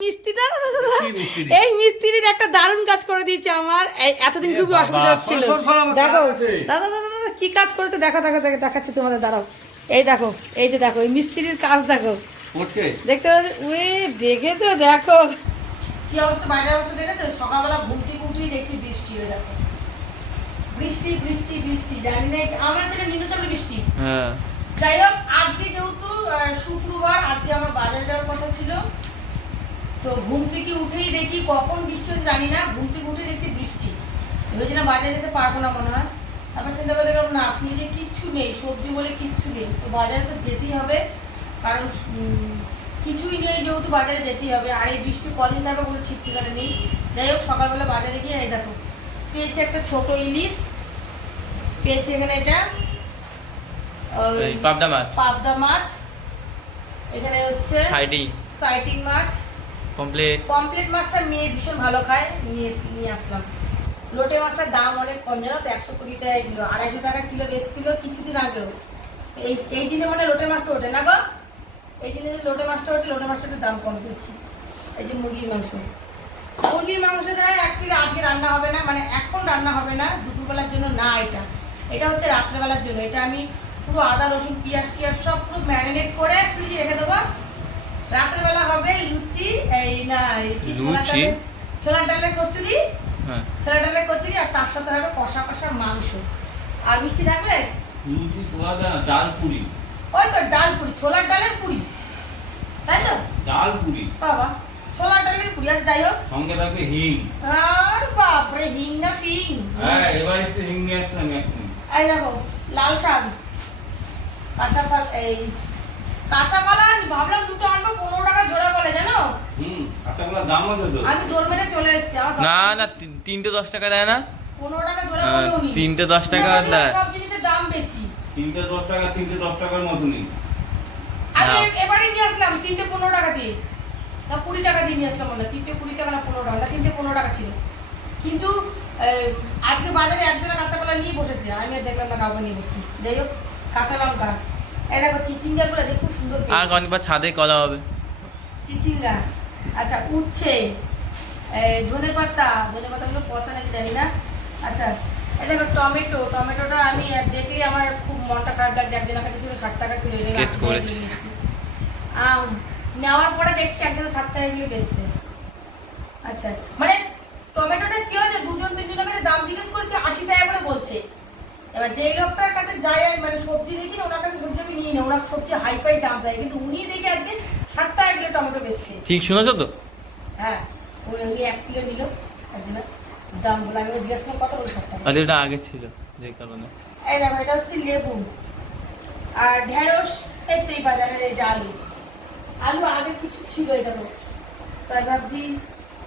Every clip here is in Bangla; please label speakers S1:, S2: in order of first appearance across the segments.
S1: মিস্ত্রিটা? এই মিস্ত্রির একটা দারুণ কাজ করে দিয়েছে আমার। এতদিন খুবই অসুবিধা হচ্ছিল।
S2: সর, সর, আমার
S1: দেখো দাদা দাদা দাদা কি কাজ করেছে? দেখো দেখো দেখো দেখাচ্ছি তোমাদের দাঁড়াও। এই দেখো এই যে দেখো এই মিস্ত্রির কাজ দেখো।
S2: করছে?
S1: দেখতে পাচ্ছ? উরে দেখেছ? দেখো। কি অবস্থা? বাইরের অবস্থা দেখেছ? সকালবেলা ঘুমটি ঘুমটি দেখছি বৃষ্টি হয়ে দেখো। বৃষ্টি বৃষ্টি বৃষ্টি জানি না আমার ছেলে নিম্নচাপের বৃষ্টি।
S3: হ্যাঁ।
S1: যাই হোক আজকে যেহেতু শুক্রবার আজকে আমার বাজারে যাওয়ার কথা ছিল। তো ঘুম থেকে উঠেই দেখি কখন বৃষ্টি হচ্ছে জানি না ঘুম থেকে উঠে দেখছি বৃষ্টি। ভেবেছিলাম বাজারে যেতে পারব না মনে হয়। তারপর চিন্তা করে দেখলাম না ফ্রিজে কিচ্ছু নেই সবজি বলে কিচ্ছু নেই। তো বাজারে তো যেতেই হবে কারণ কিছুই নেই যেহেতু বাজারে যেতেই হবে। আর এই বৃষ্টি কদিন থাকবে কোনো ঠিক ঠিকানা নেই। যাই হোক সকালবেলা বাজারে গিয়ে এই দেখো পেয়েছি একটা ছোট ইলিশ। পেয়েছি এখানে এটা
S3: পাবদা মাছ।
S1: পাবদা মাছ। এখানে হচ্ছে সাইটিং মাছ।
S3: কমপ্লিট
S1: পমপ্লেট মাছটা মেয়ে ভীষণ ভালো খায়। নিয়ে নিয়ে আসলাম। লোটে মাছটার দাম অনেক কম, জানো তো? একশো কুড়ি টাকা কিলো, আড়াইশো টাকা কিলো বেচছিল কিছুদিন আগেও। এই এই দিনে মানে লোটে মাছটা ওঠে না গো? এই দিনে যে লোটে মাছটা ওঠে লোটে মাছটা দাম কম পেয়েছি এই যে মুরগির মাংস। মুরগির মাংসটা অ্যাকচুয়ালি আজকে রান্না হবে না মানে এখন রান্না হবে না, দুপুরবেলার জন্য না এটা। এটা হচ্ছে রাত্রেবেলার জন্য। এটা আমি পুরো আদা, রসুন, পেঁয়াজ, টিয়াজ সব পুরো ম্যারিনেট করে ফ্রিজে রেখে দেবো। রাত্রেবেলা হবে লুচি এই না কি
S3: লুচি?
S1: ছোলার ডালের কচুরি?
S3: হ্যাঁ।
S1: ছোলার ডালের কচুরি আর তার সাথে হবে কষা কষা মাংস। আর মিষ্টি থাকবে
S2: লুচি ছোলা দেয় না ডাল পুরি।
S1: ওই তো ডাল পুরি ছোলার ডালের পুরি। তাই তো?
S2: ডাল পুরি।
S1: বাবা ছোলার ডালের পুরি। আচ্ছা যাই হোক।
S2: সঙ্গে থাকবে হিং।
S1: আর বাপরে হিং না ফিং?
S2: হ্যাঁ এবার একটু হিং নিয়ে আসছে আমি এখন
S1: এই দেখো লাল শাক। কাঁচা এই কাঁচা কলা ভাবলাম দুটো আনব পনেরো টাকা জোড়া বলে জানো?
S2: হুম কাঁচাগুলো দাম আছে তো।
S1: আমি দোর মেরে চলে এসেছি
S3: না না তিনটে দশ টাকা দেয় না।
S1: পনেরো টাকা জোড়া
S3: হ্যাঁ,
S1: বলে উনি
S3: তিনটে দশ টাকা দেয়।
S1: সব জিনিসের দাম বেশি।
S2: তিনটে দশ টাকা তিনটে দশ টাকার মতনই।
S1: আমি এবারে নিয়ে আসলাম তিনটে পনেরো টাকা দিয়ে। না কুড়ি টাকা দিয়ে নিয়ে আসলাম মনে হয়। তিনটে কুড়ি টাকা না পনেরো টাকা না তিনটে পনেরো টাকা ছিল। কিন্তু আজকে বাজারে একজনে কাঁচা কলা নিয়ে বসেছে আমি আর দেখলাম না কাউকে নিয়ে বসছি। যাই হোক কাঁচা লঙ্কা এই দেখো চিচিঙ্গা গুলো দেখো সুন্দর
S3: আর। কয়েকবার ছাদে কলা হবে।
S1: চিচিঙ্গা। আচ্ছা এই ধনে পাতা। ধনে পাতাগুলো পচা নাকি জানি না। আচ্ছা এই দেখো টমেটো। টমেটোটা আমি আর দেখলেই আমার খুব মনটা খারাপ লাগছে। একজনের কাছে ছিল ষাট টাকা কিলো। এটা
S3: করেছি।
S1: আম নেওয়ার পরে দেখছি একজন ষাট টাকা কিলো বেচছে। আচ্ছা মানে টমেটোটা কি হয়েছে? দুজন তিনজনের কাছে দাম জিজ্ঞেস করেছে আশি টাকা করে বলছে। এবার যেই লোকটার কাছে যাই আমি মানে সবজি দেখি না ওনার কাছে সবজি আমি নিই না ওনার সবজি হাই ফাই দাম চাই কিন্তু উনি দেখি আজকে ষাট টাকা কিলো টমেটো বেচছে।
S3: ঠিক শুনেছো তো?
S1: হ্যাঁ ওই উনি এক কিলো নিল একদিনে দাম বলে আমি জিজ্ঞেস করলাম কত বলে ষাট টাকা
S3: আর এটা আগে ছিল যে কারণে।
S1: এই দেখো এটা হচ্ছে লেবু আর ঢেঁড়স এই তো বাজারের এই যে আলু। আলু আগে কিছু ছিল এই দেখো তাই ভাবছি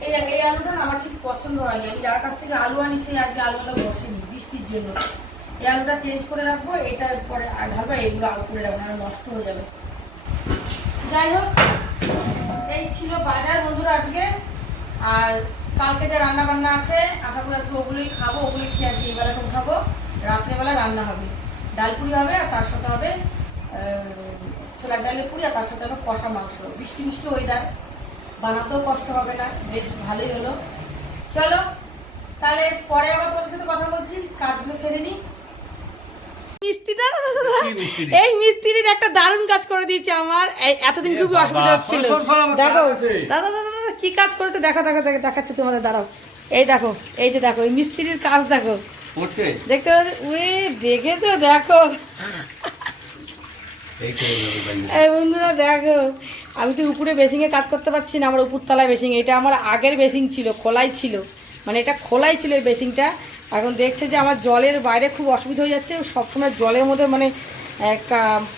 S1: এই এই আলুটা আমার ঠিক পছন্দ হয়নি আমি যার কাছ থেকে আলু আনি সেই আজকে আলুগুলো বসেনি বৃষ্টির জন্য। এই আলুটা চেঞ্জ করে রাখব এটার পরে ঢালবো এইগুলো আলু করে রাখব না নষ্ট হয়ে যাবে। যাই হোক, এই ছিল বাজার বন্ধুরা আজকে। আর কালকে যে রান্না বান্না আছে, আশা করি আজকে ওগুলোই খাব, ওগুলোই খেয়ে আছি এবার এখন খাব। রাত্রেবেলা রান্না হবে। ডাল পুরি হবে আর তার সাথে হবে ছোলার ডালের পুরি আর তার সাথে হবে কষা মাংস। বৃষ্টি মিষ্টি ওয়েদার বানাতেও কষ্ট হবে না, বেশ ভালোই হলো। চলো, তাহলে পরে আবার তোমাদের সাথে কথা বলছি, কাজগুলো সেরে নিই। মিস্ত্রিটা? এই মিস্ত্রির একটা দারুণ কাজ করে দিয়েছে আমার। এতদিন খুবই অসুবিধা হচ্ছিল। দেখো দাদা দাদা দাদা কি কাজ করেছে? দেখো দেখো দেখো দেখাচ্ছি তোমাদের দাঁড়াও। এই দেখো এই যে দেখো এই মিস্ত্রির কাজ দেখো। দেখতে পাচ্ছ? উরে দেখেছ? দেখো।
S2: এই
S1: বন্ধুরা দেখো। আমি তো উপরে বেসিংয়ে কাজ করতে পারছি না আমার উপরতলায় বেসিং। এটা আমার আগের বেসিং ছিল খোলাই ছিল। মানে এটা খোলাই ছিল এই বেসিংটা। এখন দেখছে যে আমার জলের বাইরে খুব অসুবিধা হয়ে যাচ্ছে সবসময় জলের মধ্যে মানে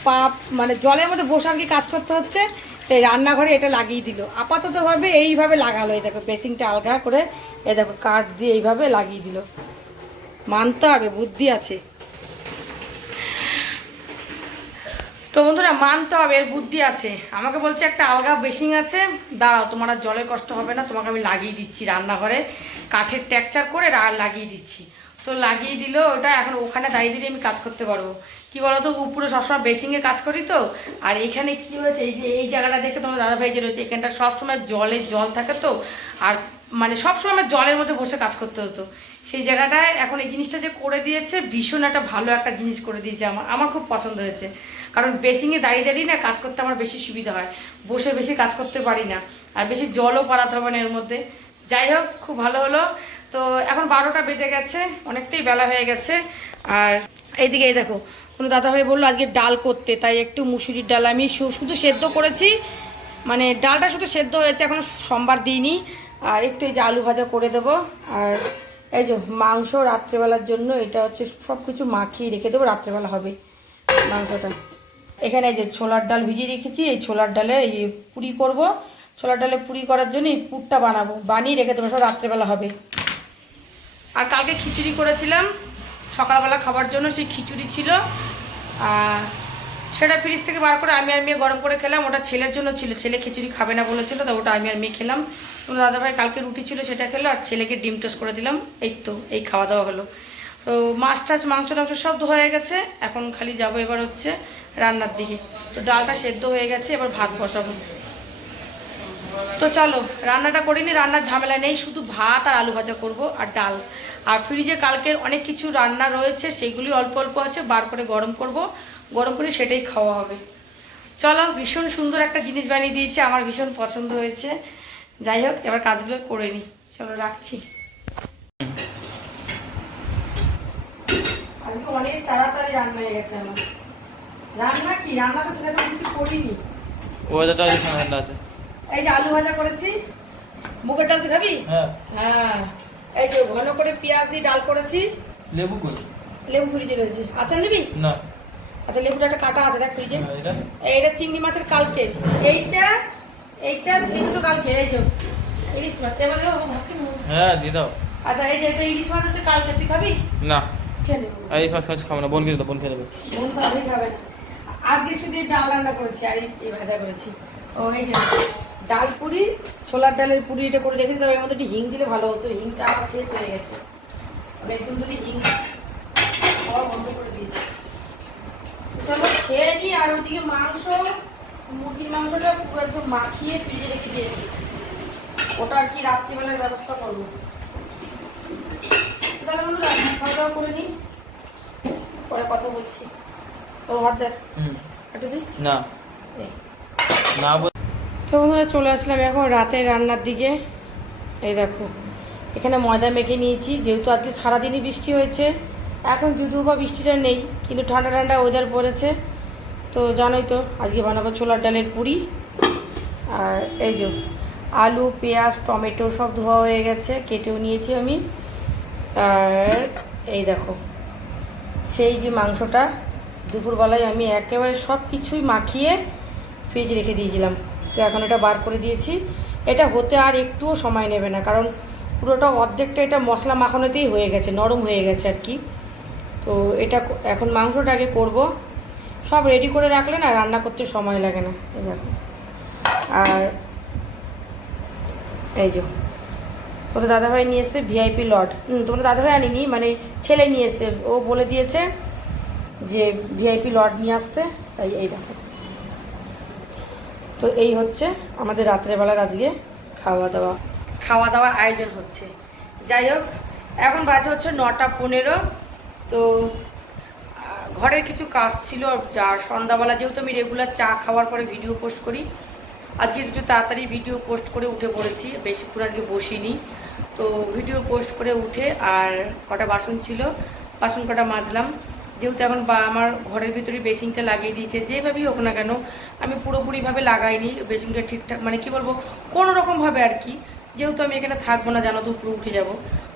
S1: পাপ মানে জলের মধ্যে বসে আর কি কাজ করতে হচ্ছে, তাই রান্নাঘরে এটা লাগিয়ে দিল। আপাততভাবে এইভাবে লাগালো, এই দেখো বেসিংটা আলগা করে এ দেখো কাঠ দিয়ে এইভাবে লাগিয়ে দিল। মানতে হবে বুদ্ধি আছে। তো বন্ধুরা মানতে হবে এর বুদ্ধি আছে। আমাকে বলছে একটা আলগা বেসিং আছে, দাঁড়াও, তোমার আর জলের কষ্ট হবে না, তোমাকে আমি লাগিয়ে দিচ্ছি রান্নাঘরে। কাঠের ট্যাকচার করে রা- লাগিয়ে দিচ্ছি। তো লাগিয়ে দিল, ওটা এখন ওখানে দাঁড়িয়ে দিলে আমি কাজ করতে পারব। কি বলতো, উপরে সবসময় বেসিংয়ে কাজ করি তো, আর এখানে কি হয়েছে, এই যে এই জায়গাটা দেখছ তোমার দাদা ভাই যে রয়েছে, এখানটা সবসময় জলে জল থাকে তো, আর মানে সবসময় আমার জলের মধ্যে বসে কাজ করতে হতো। সেই জায়গাটায় এখন এই জিনিসটা যে করে দিয়েছে, ভীষণ একটা ভালো একটা জিনিস করে দিয়েছে আমার আমার খুব পছন্দ হয়েছে। কারণ বেসিংয়ে দাঁড়িয়ে দাঁড়িয়ে না কাজ করতে আমার বেশি সুবিধা হয়, বসে বেশি কাজ করতে পারি না, আর বেশি জলও পারাতে হবে না এর মধ্যে। যাই হোক, খুব ভালো হলো। তো এখন বারোটা বেজে গেছে, অনেকটাই বেলা হয়ে গেছে। আর এইদিকে এই দেখো, কোনো দাদাভাই বলল আজকে ডাল করতে, তাই একটু মুসুরির ডাল আমি শুধু সেদ্ধ করেছি। মানে ডালটা শুধু সেদ্ধ হয়েছে, এখন সোমবার দিইনি। আর একটু এই যে আলু ভাজা করে দেবো। আর এই যে মাংস রাত্রেবেলার জন্য, এটা হচ্ছে সব কিছু মাখিয়ে রেখে দেবো, রাত্রেবেলা হবে মাংসটা। এখানে যে ছোলার ডাল ভিজিয়ে রেখেছি, এই ছোলার ডালে এই পুরি করব। ছোলার ডালে পুরি করার জন্য এই পুরটা বানাবো। বানিয়ে রেখে দেবো, সব রাত্রেবেলা হবে। আর কালকে খিচুড়ি করেছিলাম। সকালবেলা খাবার জন্য সেই খিচুড়ি ছিল। আর সেটা ফ্রিজ থেকে বার করে আমি আর মেয়ে গরম করে খেলাম। ওটা ছেলের জন্য ছিল। ছেলে খিচুড়ি খাবে না বলেছিল, তো ওটা আমি আর মেয়ে খেলাম। দাদাভাই কালকে রুটি ছিল, সেটা খেলো। আর ছেলেকে ডিম টোস্ট করে দিলাম। এই তো, এই খাওয়া দাওয়া হলো। তো মাছ টাছ, মাংস টাংস সব হয়ে গেছে। এখন খালি যাব এবার হচ্ছে রান্নার দিকে। তো ডালটা সেদ্ধ হয়ে গেছে, এবার ভাত বসাবো। তো চলো, রান্নাটা করিনি, রান্নার ঝামেলা নেই, শুধু ভাত আর আলু ভাজা করব আর ডাল। আর ফ্রিজে কালকের অনেক কিছু রান্না রয়েছে, সেগুলি অল্প অল্প আছে, বার করে গরম করব। গরম করে সেটাই খাওয়া হবে। চলো, ভীষণ সুন্দর একটা জিনিস বানিয়ে দিয়েছে, আমার ভীষণ পছন্দ হয়েছে। যাই হোক, এবার কাজগুলো করে নিই। চলো, রাখছি। আজকে অনেক তাড়াতাড়ি রান্না হয়ে গেছে আমার। রান্না কি? রান্না তো সেরকম কিছু করিনি।
S3: ওয়েদারটা ঠান্ডা আছে।
S1: এই যে আলু ভাজা করেছি। মুগের ডাল তুই খাবি?
S3: হ্যাঁ।
S1: হ্যাঁ। এই যে ঘন করে পেঁয়াজ দিয়ে ডাল করেছি।
S3: লেবু কই?
S1: লেবু ফ্রিজে রয়েছে। আচ্ছা নিবি?
S3: না।
S1: আচ্ছা লেবুটা একটা কাটা আছে দেখ ফ্রিজে।
S3: এটা?
S1: এইটা চিংড়ি মাছের কালকে। এইটা এইটা এই দুটো কালকে এই যে। ইলিশ মাছ। এবার ভাবছি
S3: হ্যাঁ দিয়ে দাও।
S1: আচ্ছা এই যে এটা ইলিশ মাছ হচ্ছে কালকে। তুই খাবি?
S3: না। এই সস খাব না বোন খেয়ে বোন খেয়ে দেবে
S1: আমি খাবে না। আজকে শুধু ডাল রান্না করেছি আর এই ভাজা করেছি। ও এই যে। ডাল পুরি ছোলার ডালের পুরি এটা করে রেখেছি তবে এর মধ্যে একটু হিং দিলে ভালো হতো। হিংটা আমার শেষ হয়ে গেছে। অনেকদিন ধরে হিং খাওয়া বন্ধ করে দিয়েছি। তো চলো খেয়ে নিই আর ওইদিকে মাংস মুরগির মাংসটা পুরো একদম মাখিয়ে ফ্রিজে রেখে দিয়েছি। ওটা আর কি রাত্রিবেলার ব্যবস্থা করব। তাহলে বন্ধুরা খাওয়া দাওয়া করে নিই পরে কথা বলছি। তো ভাত দেখ।
S3: না। না
S1: তো বন্ধুরা চলে আসলাম এখন রাতের রান্নার দিকে। এই দেখো, এখানে ময়দা মেখে নিয়েছি, যেহেতু আজকে সারাদিনই বৃষ্টি হয়েছে। এখন যদিও বা বৃষ্টিটা নেই, কিন্তু ঠান্ডা ঠান্ডা ওয়েদার পড়েছে। তো জানোই তো, আজকে বানাবো ছোলার ডালের পুরি। আর এই যে আলু, পেঁয়াজ, টমেটো সব ধোয়া হয়ে গেছে, কেটেও নিয়েছি আমি। আর এই দেখো, সেই যে মাংসটা, দুপুরবেলায় আমি একেবারে সব কিছুই মাখিয়ে ফ্রিজে রেখে দিয়েছিলাম। তো এখন এটা বার করে দিয়েছি। এটা হতে আর একটুও সময় নেবে না, কারণ পুরোটা অর্ধেকটা এটা মশলা মাখানোতেই হয়ে গেছে, নরম হয়ে গেছে আর কি। তো এটা এখন মাংসটা আগে করব। সব রেডি করে রাখলে না রান্না করতে সময় লাগে না দেখো। আর এই যে তোমার দাদাভাই নিয়ে এসে ভিআইপি লট। তোমার দাদাভাই আনিনি মানে ছেলে নিয়ে এসে ও বলে দিয়েছে যে ভিআইপি লট নিয়ে আসতে, তাই এই দেখো। তো এই হচ্ছে আমাদের রাত্রেবেলার আজকে খাওয়া দাওয়া খাওয়া দাওয়ার আয়োজন হচ্ছে। যাই হোক, এখন বাজে হচ্ছে নটা পনেরো। তো ঘরের কিছু কাজ ছিল যা, সন্ধ্যাবেলা যেহেতু আমি রেগুলার চা খাওয়ার পরে ভিডিও পোস্ট করি, আজকে একটু তাড়াতাড়ি ভিডিও পোস্ট করে উঠে পড়েছি, বেশিক্ষণ আজকে বসিনি। তো ভিডিও পোস্ট করে উঠে আর কটা বাসন ছিল, বাসন কটা মাজলাম। যেহেতু এখন বা আমার ঘরের ভিতরে বেসিংটা লাগিয়ে দিয়েছে, যেভাবেই হোক না কেন, আমি পুরোপুরিভাবে লাগাইনি বেসিংটা ঠিকঠাক মানে কি বলব কোনো রকমভাবে আর কি, যেহেতু আমি এখানে থাকব না, জানো তো উপরে উঠে যাব,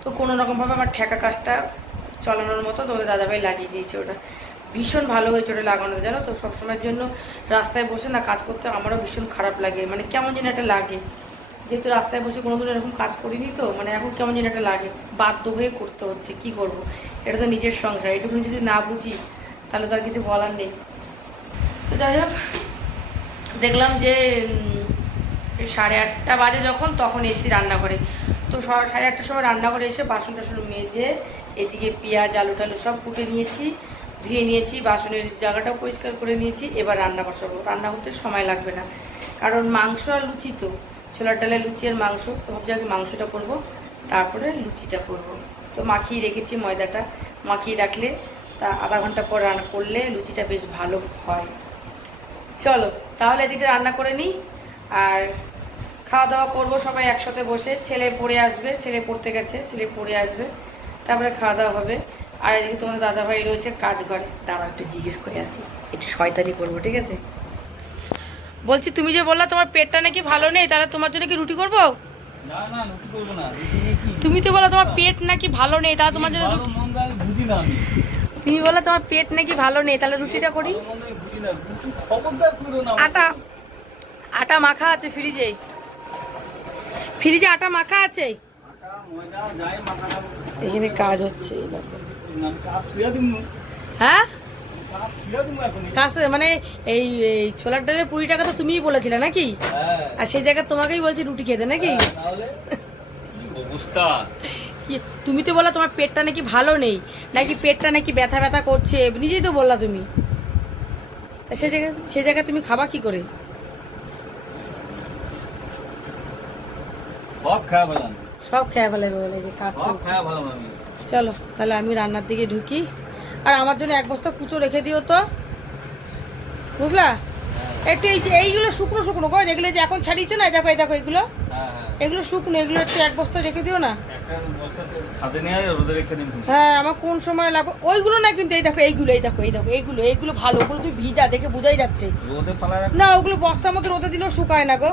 S1: তো কোনো রকমভাবে আমার ঠেকা কাজটা চালানোর মতো তোদের দাদাভাই লাগিয়ে দিয়েছে ওটা। ভীষণ ভালো হয়েছে ওটা লাগানো জানো তো, সবসময়ের জন্য রাস্তায় বসে না কাজ করতে আমারও ভীষণ খারাপ লাগে মানে কেমন যেন একটা লাগে। যেহেতু রাস্তায় বসে কোনো কোনোদিন এরকম কাজ করিনি তো মানে এখন কেমন যেন একটা লাগে। বাধ্য হয়ে করতে হচ্ছে, কি করব। এটা তো নিজের সংসার এটুকুনি যদি না বুঝি, তাহলে তো আর কিছু বলার নেই। তো যাই হোক, দেখলাম যে সাড়ে আটটা বাজে যখন, তখন এসি রান্না রান্নাঘরে। তো সাড়ে আটটার সময় রান্নাঘরে এসে বাসন টাসন মেজে, এদিকে পেঁয়াজ আলু টালু সব কুটে নিয়েছি, ধুয়ে নিয়েছি, বাসনের জায়গাটাও পরিষ্কার করে নিয়েছি, এবার রান্না বসাবো। রান্না করতে সময় লাগবে না। কারণ মাংস আর লুচি তো। ছোলার ডালে লুচি আর মাংস। তো ভাবছি আগে মাংসটা করব, তারপরে লুচিটা করব। তো মাখিয়ে রেখেছি ময়দাটা। মাখিয়ে রাখলে তা আধা ঘণ্টা পর রান্না করলে লুচিটা বেশ ভালো হয়। চলো, তাহলে এদিকে রান্না করে নিই। আর খাওয়া দাওয়া করব সবাই একসাথে বসে। ছেলে পড়ে আসবে, ছেলে পড়তে গেছে, ছেলে পড়ে আসবে। তারপরে খাওয়া দাওয়া হবে। আর এদিকে তোমাদের দাদাভাই রয়েছে কাজ করে তারা একটু জিজ্ঞেস করে আসি। একটু শয়তানি করব, ঠিক আছে? বলছি তুমি যে বললা তোমার পেটটা নাকি ভালো নেই তাহলে তোমার জন্য কি রুটি করব?
S3: না না রুটি করব না
S1: তুমি তো বলো তোমার পেট নাকি ভালো নেই তাহলে তোমার জন্য রুটি
S3: বুঝি না আমি।
S1: তুমি বললা তোমার পেট নাকি ভালো নেই তাহলে রুটিটা করি। আটা। আটা মাখা আছে ফ্রিজে। ফ্রিজে আটা মাখা আছে? এখানে কাজ হচ্ছে হ্যাঁ? কাজ মানে এই ছোলার ডালের কুড়ি টাকা তো তুমিই বলেছিলে নাকি?
S3: হ্যাঁ।
S1: আর সেই জায়গায় তোমাকেই বলছি রুটি খেতে নাকি?
S3: কি-
S1: তুমি তো বললা তোমার পেটটা নাকি ভালো নেই নাকি পেটটা নাকি ব্যথা ব্যথা করছে নিজেই তো বললা তুমি। সেই জায়গায় সেই জায়গায় তুমি খাবা কি করে?
S3: সব
S1: খেয়ে ফেলাবে বলে কাজ চলো তাহলে আমি রান্নার দিকে ঢুকি। আর আমার জন্য এক বস্তা কুচো রেখে দিও তো। বুঝলা? একটু এই যে এইগুলো শুকনো শুকনো গো দেখলে যে এখন ছাড়িয়েছে না? দেখো এই দেখো এগুলো।
S3: হ্যাঁ হ্যাঁ।
S1: এগুলো শুকনো এগুলো একটু এক বস্তা রেখে দিও না। হ্যাঁ আমার কোন সময় লাগবে? ওইগুলো না কিন্তু এই দেখো এইগুলো এই দেখো এই দেখো এইগুলো এইগুলো ভালো ওগুলো তুমি ভিজা দেখে বোঝাই যাচ্ছে। না ওগুলো বস্তার মধ্যে রোদে দিলেও শুকায় না গো।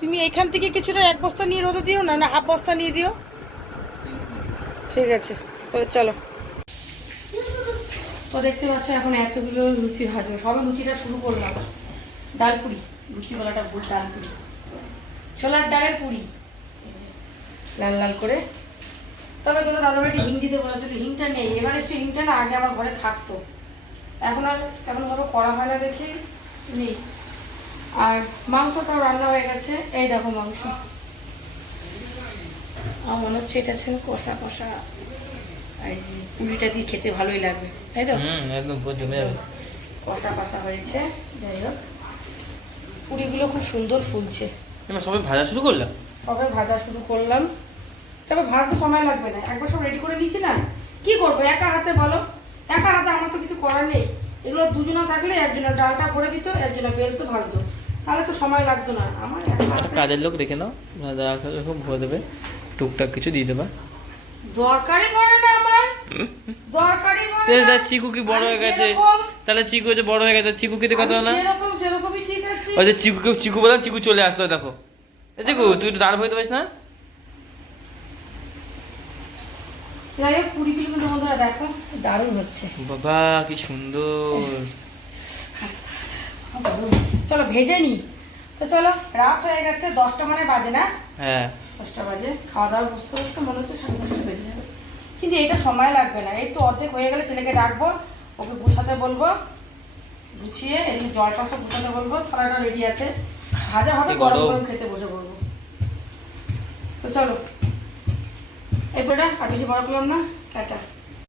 S1: তুমি এখান থেকে কিছুটা এক বস্তা নিয়ে রোদে দিও না না হাফ বস্তা নিয়ে দিও। ঠিক আছে তাহলে চলো। তো দেখতে পাচ্ছ এখন এতগুলো লুচি ভাজবো। সবে লুচিটা শুরু করলাম। ডাল পুরি। লুচি বলাটা ভুল, ডাল পুরি। ছোলার ডালের পুরি। লাল লাল করে। তবে তোমরা দাদাভাই একটু হিং দিতে বলেছিল হিংটা নেই। এবার একটু হিংটা না, আগে আমার ঘরে থাকতো। এখন আর তেমনভাবে করা হয় না দেখি নেই। আর মাংসটাও রান্না হয়ে গেছে। এই দেখো মাংস। আমার মনে হচ্ছে এটা ছিল কষা কষা। পুরিটা দিয়ে খেতে ভালোই লাগবে তাই তো?
S3: হুম একদম জমে যাবে।
S1: কষা কষা হয়েছে যাই হোক। পুরিগুলো খুব সুন্দর ফুলছে।
S3: সবাই ভাজা শুরু করলাম?
S1: সবে ভাজা শুরু করলাম। তবে ভাজতে সময় লাগবে না। একবার সব রেডি করে নিয়েছি না? কি করব? একা হাতে বলো। একা হাতে আমার তো কিছু করার নেই। এগুলো দুজনা থাকলে একজনের ডালটা ভরে দিত একজনের বেলতো ভাজতো। তাহলে তো সময় লাগতো না। আমার
S3: কাজের লোক রেখে নাও। খুব ভরে দেবে। টুকটাক কিছু দিয়ে দেবা।
S1: দরকারি পড়ে না।
S3: চিকু কি বড় হয়ে গেছে? তাহলে চিকু যে বড় হয়ে গেছে। চিকু খেতে কথা না ওই যে চিকুকে চিকু বললাম চিকু চলে আসলো দেখো। চিকু তুই একটু দাঁড় হইতে পারিস না?
S1: হচ্ছে।
S3: বাবা কি সুন্দর।
S1: চলো ভেজে নি। তো চলো রাত হয়ে গেছে দশটা মানে বাজে না?
S3: হ্যাঁ।
S1: দশটা বাজে খাওয়া দাওয়া বুঝতে বুঝতে মনে হচ্ছে সাড়ে দশটা বেজে যাবে। কিন্তু এটা সময় লাগবে না। এই তো অর্ধেক হয়ে গেলে ছেলেকে ডাকবো ওকে গুছাতে বলব গুছিয়ে এদিকে জলটা সব গুছাতে বলব থালাটা রেডি আছে। ভাজা হবে গরম
S3: গরম।
S1: খেতে বসে বলব তো চলো এরপরে আর বেশি বড় করলাম না টাটা।